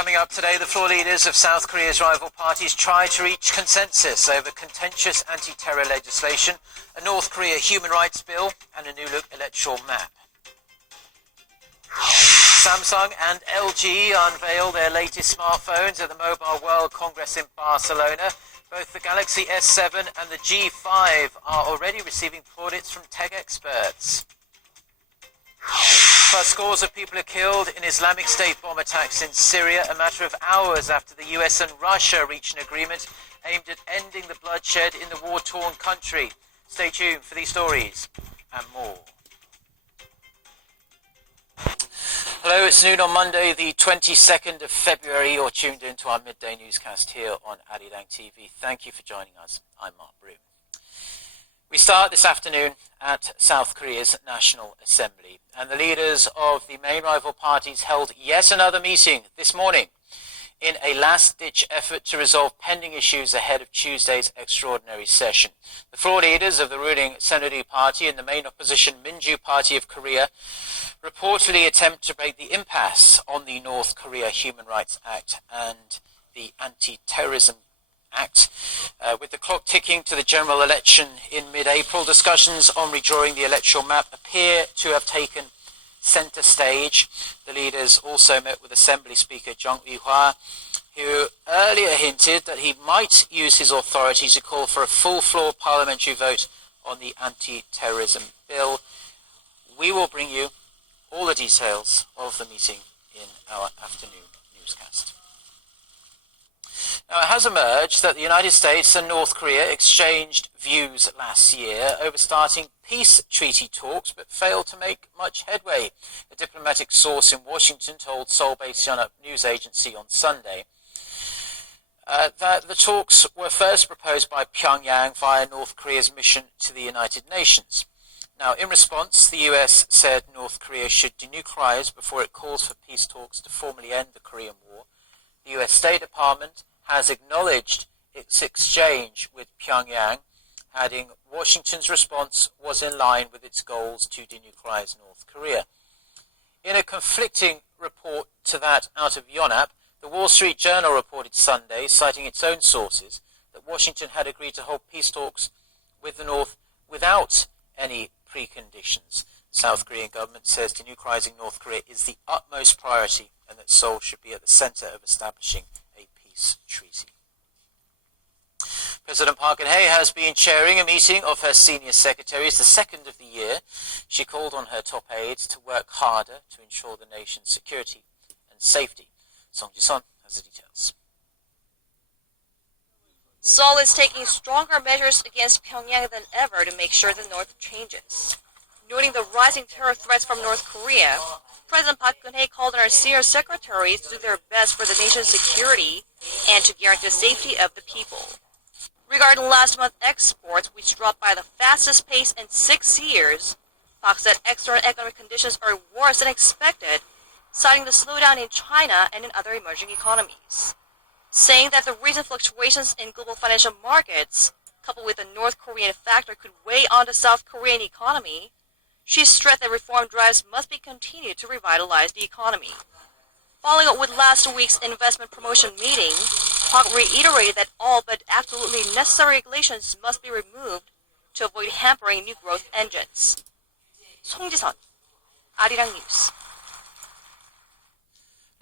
Coming up today, the floor leaders of South Korea's rival parties try to reach consensus over contentious anti-terror legislation, a North Korea human rights bill, and a new-look electoral map. Samsung and LG unveil their latest smartphones at the Mobile World Congress in Barcelona. Both the Galaxy S7 and the G5 are already receiving plaudits from tech experts. Plus, scores of people are killed in Islamic State bomb attacks in Syria, a matter of hours after the US and Russia reached an agreement aimed at ending the bloodshed in the war-torn country. Stay tuned for these stories and more. Hello, it's noon on Monday, the 22nd of February. You're tuned in to our midday newscast here on Arirang TV. Thank you for joining us. I'm Mark Broom. We start this afternoon at South Korea's National Assembly, and the leaders of the main rival parties held yet another meeting this morning in a last-ditch effort to resolve pending issues ahead of Tuesday's extraordinary session. The floor leaders of the ruling Saenuri Party and the main opposition Minju Party of Korea reportedly attempt to break the impasse on the North Korea Human Rights Act and the Anti-Terrorism Act. With the clock ticking to the general election in mid-April, discussions on redrawing the electoral map appear to have taken centre stage. The leaders also met with Assembly Speaker Jung Ui-hwa, who earlier hinted that he might use his authority to call for a full-floor parliamentary vote on the anti-terrorism bill. We will bring you all the details of the meeting in our afternoon newscast. Now, it has emerged that the United States and North Korea exchanged views last year over starting peace treaty talks, but failed to make much headway. A diplomatic source in Washington told Seoul-based Yonhap news agency on Sunday that the talks were first proposed by Pyongyang via North Korea's mission to the United Nations. Now, in response, the US said North Korea should denuclearize before it calls for peace talks to formally end the Korean War. The US State Department has acknowledged its exchange with Pyongyang, adding Washington's response was in line with its goals to denuclearize North Korea. In a conflicting report to that out of Yonhap, the Wall Street Journal reported Sunday, citing its own sources, that Washington had agreed to hold peace talks with the North without any preconditions. The South Korean government says denuclearizing North Korea is the utmost priority and that Seoul should be at the center of establishing a peace treaty. President Park Geun-hye has been chairing a meeting of her senior secretaries, the second of the year. She called on her top aides to work harder to ensure the nation's security and safety. Song Ji-sun has the details. Seoul is taking stronger measures against Pyongyang than ever to make sure the North changes. Noting the rising terror threats from North Korea, President Park Geun-hye called on her senior secretaries to do their best for the nation's security and to guarantee the safety of the people. Regarding last month's exports, which dropped by the fastest pace in 6 years, Park said external economic conditions are worse than expected, citing the slowdown in China and in other emerging economies. Saying that the recent fluctuations in global financial markets, coupled with the North Korean factor, could weigh on the South Korean economy, she stressed that reform drives must be continued to revitalize the economy. Following up with last week's investment promotion meeting, Park reiterated that all but absolutely necessary regulations must be removed to avoid hampering new growth engines. Song Ji-sun, Arirang News.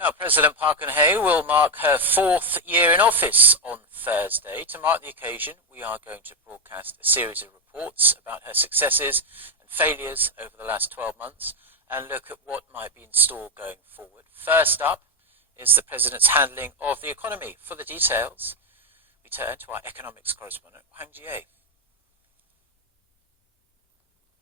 Now, President Park Geun-hye will mark her 4th year in office on Thursday. To mark the occasion, we are going to broadcast a series of reports about her successes and failures over the last 12 months and look at what might be in store going forward. First up is the President's handling of the economy. For the details, we turn to our economics correspondent, Hwang Ji-ae.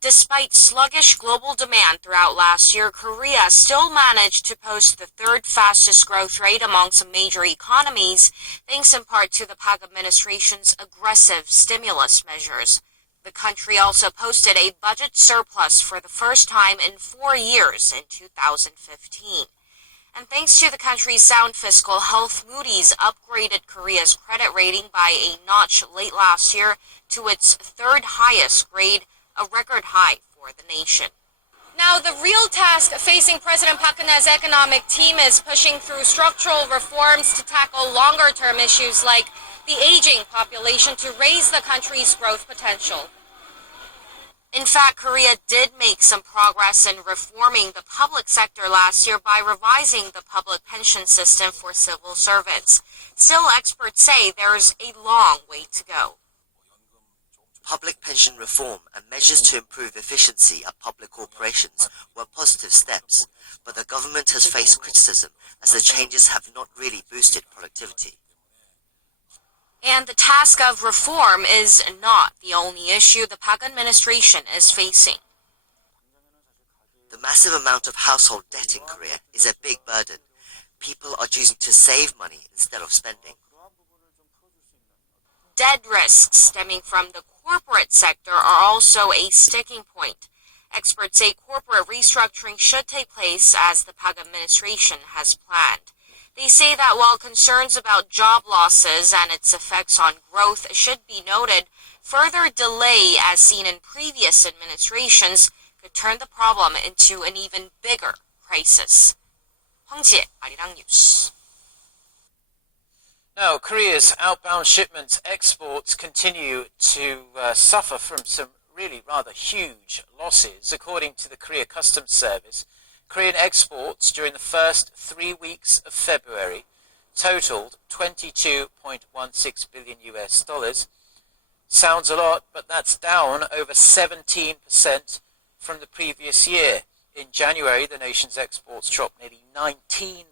Despite sluggish global demand throughout last year, Korea still managed to post the third fastest growth rate amongst major economies, thanks in part to the Park administration's aggressive stimulus measures. The country also posted a budget surplus for the first time in 4 years in 2015. And thanks to the country's sound fiscal health, Moody's upgraded Korea's credit rating by a notch late last year to its third highest grade, a record high for the nation. Now, the real task facing President Park Geun-hye's economic team is pushing through structural reforms to tackle longer-term issues like the aging population to raise the country's growth potential. In fact, Korea did make some progress in reforming the public sector last year by revising the public pension system for civil servants. Still, experts say there's a long way to go. Public pension reform and measures to improve efficiency at public corporations were positive steps, but the government has faced criticism as the changes have not really boosted productivity. And the task of reform is not the only issue the Park administration is facing. The massive amount of household debt in Korea is a big burden. People are choosing to save money instead of spending. Debt risks stemming from the corporate sector are also a sticking point. Experts say corporate restructuring should take place as the Park administration has planned. They say that while concerns about job losses and its effects on growth should be noted, further delay, as seen in previous administrations, could turn the problem into an even bigger crisis. 황지혜, 아리랑 뉴스. Now, Korea's outbound shipments exports continue to suffer from some really rather huge losses. According to the Korea Customs Service, Korean exports during the first 3 weeks of February totaled $22.16 billion US. Sounds a lot, but that's down over 17% from the previous year. In January, the nation's exports dropped nearly 19%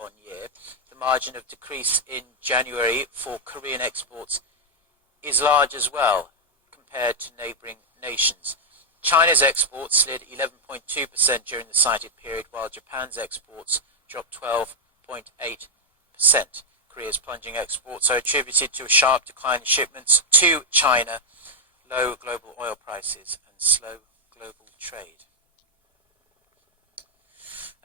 on year. The margin of decrease in January for Korean exports is large as well compared to neighboring nations. China's exports slid 11.2% during the cited period, while Japan's exports dropped 12.8%. Korea's plunging exports are attributed to a sharp decline in shipments to China, low global oil prices, and slow global trade.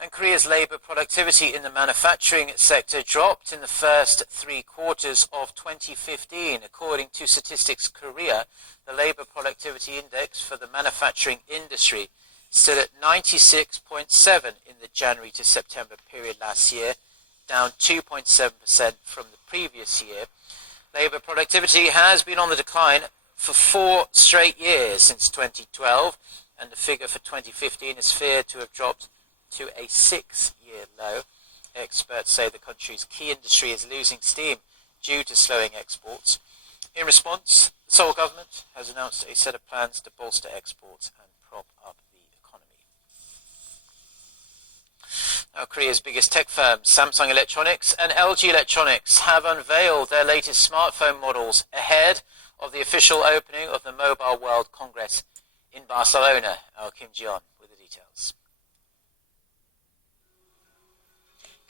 And Korea's labour productivity in the manufacturing sector dropped in the first 3 quarters of 2015. According to Statistics Korea, the labour productivity index for the manufacturing industry stood at 96.7 in the January to September period last year, down 2.7% from the previous year. Labour productivity has been on the decline for 4 straight years since 2012, and the figure for 2015 is feared to have dropped to a 6-year low. Experts say the country's key industry is losing steam due to slowing exports. In response, the Seoul government has announced a set of plans to bolster exports and prop up the economy. Now, Korea's biggest tech firms, Samsung Electronics and LG Electronics, have unveiled their latest smartphone models ahead of the official opening of the Mobile World Congress in Barcelona. Our Kim Ji-yeon with the details.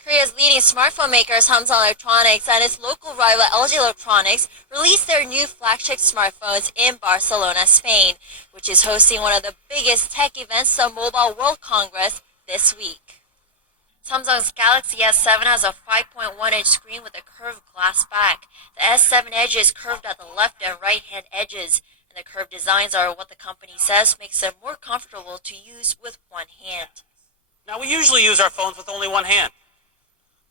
Korea's leading smartphone maker Samsung Electronics and its local rival LG Electronics released their new flagship smartphones in Barcelona, Spain, which is hosting one of the biggest tech events, the Mobile World Congress, this week. Samsung's Galaxy S7 has a 5.1-inch screen with a curved glass back. The S7 edge is curved at the left and right-hand edges, and the curved designs are what the company says makes them more comfortable to use with one hand. Now, we usually use our phones with only one hand,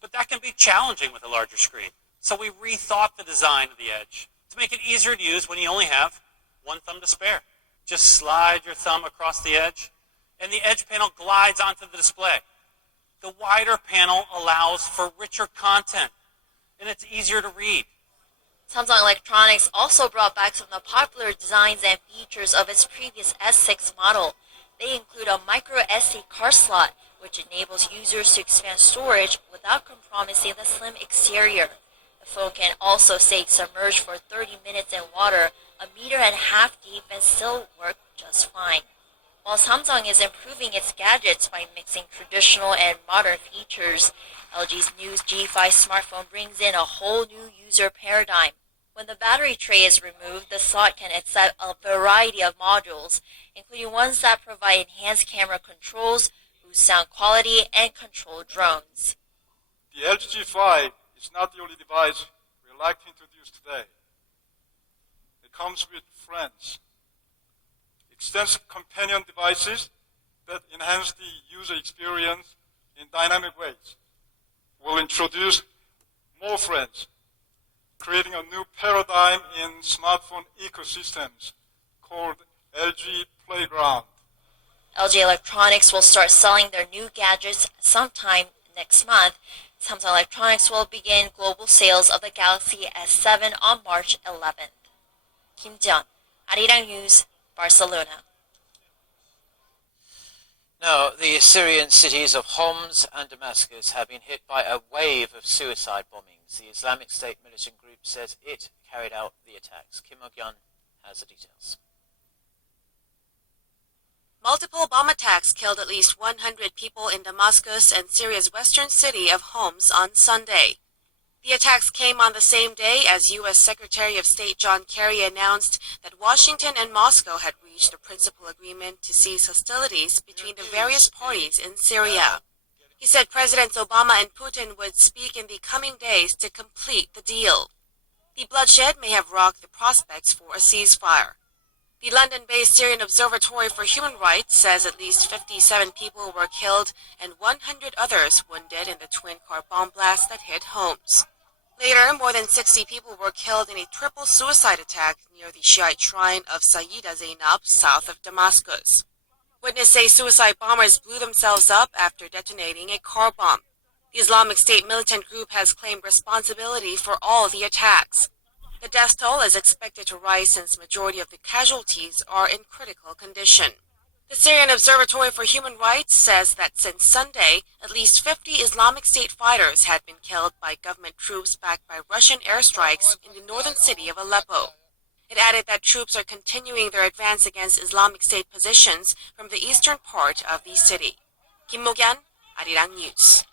but that can be challenging with a larger screen. So we rethought the design of the edge to make it easier to use when you only have one thumb to spare. Just slide your thumb across the edge, and the edge panel glides onto the display. The wider panel allows for richer content, and it's easier to read. Samsung Electronics also brought back some of the popular designs and features of its previous S6 model. They include a micro SD card slot, which enables users to expand storage without compromising the slim exterior. The phone can also stay submerged for 30 minutes in water, 1.5 meters deep, and still work just fine. While Samsung is improving its gadgets by mixing traditional and modern features, LG's new G5 smartphone brings in a whole new user paradigm. When the battery tray is removed, the slot can accept a variety of modules, including ones that provide enhanced camera controls, boost sound quality, and control drones. The LG G5 is not the only device we'd like to introduce today. It comes with friends, extensive companion devices, that enhance the user experience in dynamic ways. We'll introduce more friends, creating a new paradigm in smartphone ecosystems called LG Playground. LG Electronics will start selling their new gadgets sometime next month. Samsung Electronics will begin global sales of the Galaxy S7 on March 11th. Kim Jeon, Arirang News, Barcelona. Now, the Syrian cities of Homs and Damascus have been hit by a wave of suicide bombings. The Islamic State militant group says it carried out the attacks. Kim Ok-yeon has the details. Multiple bomb attacks killed at least 100 people in Damascus and Syria's western city of Homs on Sunday. The attacks came on the same day as U.S. Secretary of State John Kerry announced that Washington and Moscow had reached a principal agreement to cease hostilities between the various parties in Syria. He said Presidents Obama and Putin would speak in the coming days to complete the deal. The bloodshed may have rocked the prospects for a ceasefire. The London-based Syrian Observatory for Human Rights says at least 57 people were killed and 100 others wounded in the twin-car bomb blast that hit Homs. Later, more than 60 people were killed in a triple suicide attack near the Shiite shrine of Sayyida Zainab, south of Damascus. Witnesses say suicide bombers blew themselves up after detonating a car bomb. The Islamic State militant group has claimed responsibility for all the attacks. The death toll is expected to rise since majority of the casualties are in critical condition. The Syrian Observatory for Human Rights says that since Sunday, at least 50 Islamic State fighters had been killed by government troops backed by Russian airstrikes in the northern city of Aleppo. It added that troops are continuing their advance against Islamic State positions from the eastern part of the city. Kim Ok-yeon, Arirang News.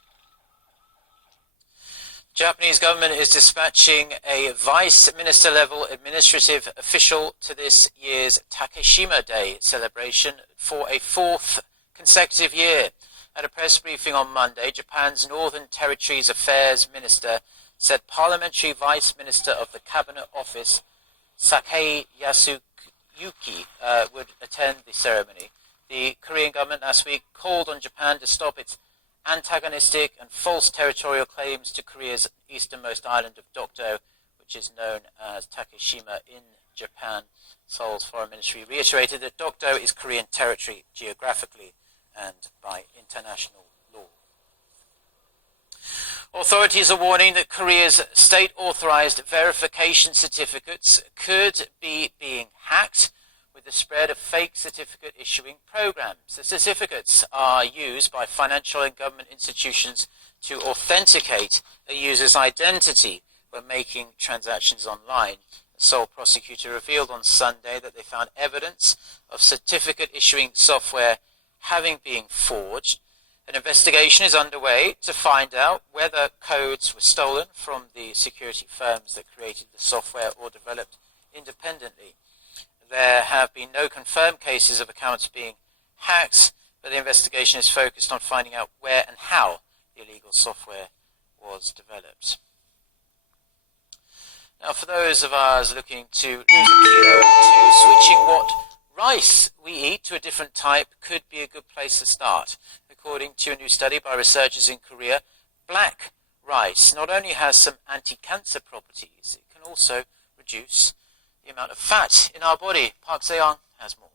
Japanese government is dispatching a vice minister level administrative official to this year's Takeshima Day celebration for a fourth consecutive year. At a press briefing on Monday, Japan's Northern Territories Affairs Minister said Parliamentary Vice Minister of the Cabinet Office, Sakei Yasuyuki, would attend the ceremony. The Korean government last week called on Japan to stop its antagonistic and false territorial claims to Korea's easternmost island of Dokdo, which is known as Takeshima in Japan. Seoul's foreign ministry reiterated that Dokdo is Korean territory geographically and by international law. Authorities are warning that Korea's state-authorized verification certificates could be being hacked with the spread of fake certificate issuing programs. The certificates are used by financial and government institutions to authenticate a user's identity when making transactions online. The Seoul prosecutor revealed on Sunday that they found evidence of certificate issuing software having been forged. An investigation is underway to find out whether codes were stolen from the security firms that created the software or developed independently. There have been no confirmed cases of accounts being hacked, but the investigation is focused on finding out where and how the illegal software was developed. Now, for those of us looking to lose a kilo or two, switching what rice we eat to a different type could be a good place to start. According to a new study by researchers in Korea, black rice not only has some anti-cancer properties, it can also reduce the amount of fat in our body. Park Se-young has more.